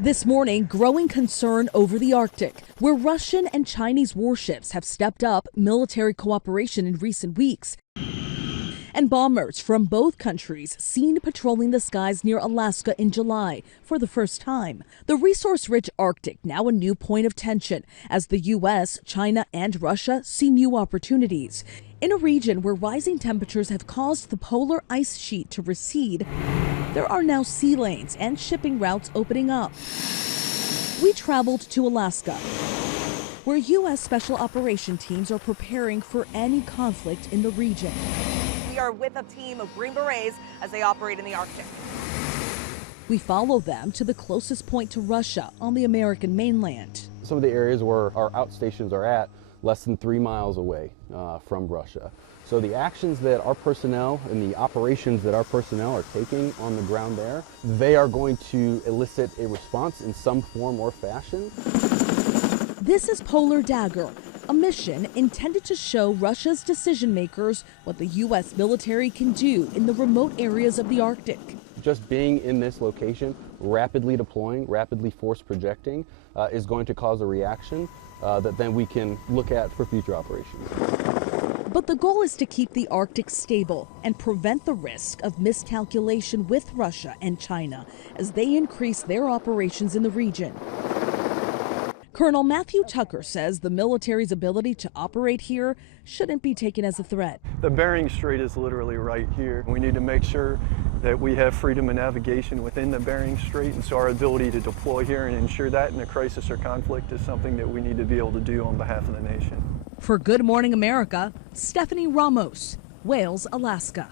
This morning, growing concern over the Arctic, where Russian and Chinese warships have stepped up military cooperation in recent weeks. And bombers from both countries seen patrolling the skies near Alaska in July for the first time. The resource-rich Arctic now a new point of tension as the U.S., China, and Russia see new opportunities. In a region where rising temperatures have caused the polar ice sheet to recede, there are now sea lanes and shipping routes opening up. We traveled to Alaska, where U.S. Special Operation teams are preparing for any conflict in the region. We are with a team of Green Berets as they operate in the Arctic. We follow them to the closest point to Russia on the American mainland. Some of the areas where our outstations are at, less than 3 miles away from Russia. So the actions that our personnel and the operations that our personnel are taking on the ground there, they are going to elicit a response in some form or fashion. This is Polar Dagger, a mission intended to show Russia's decision makers what the U.S. military can do in the remote areas of the Arctic. Just being in this location, rapidly deploying, rapidly force projecting, is going to cause a reaction that then we can look at for future operations. But the goal is to keep the Arctic stable and prevent the risk of miscalculation with Russia and China as they increase their operations in the region. Colonel Matthew Tucker says the military's ability to operate here shouldn't be taken as a threat. The Bering Strait is literally right here. We need to make sure that we have freedom of navigation within the Bering Strait, and so our ability to deploy here and ensure that in a crisis or conflict is something that we need to be able to do on behalf of the nation. For Good Morning America, Stephanie Ramos, Wales, Alaska.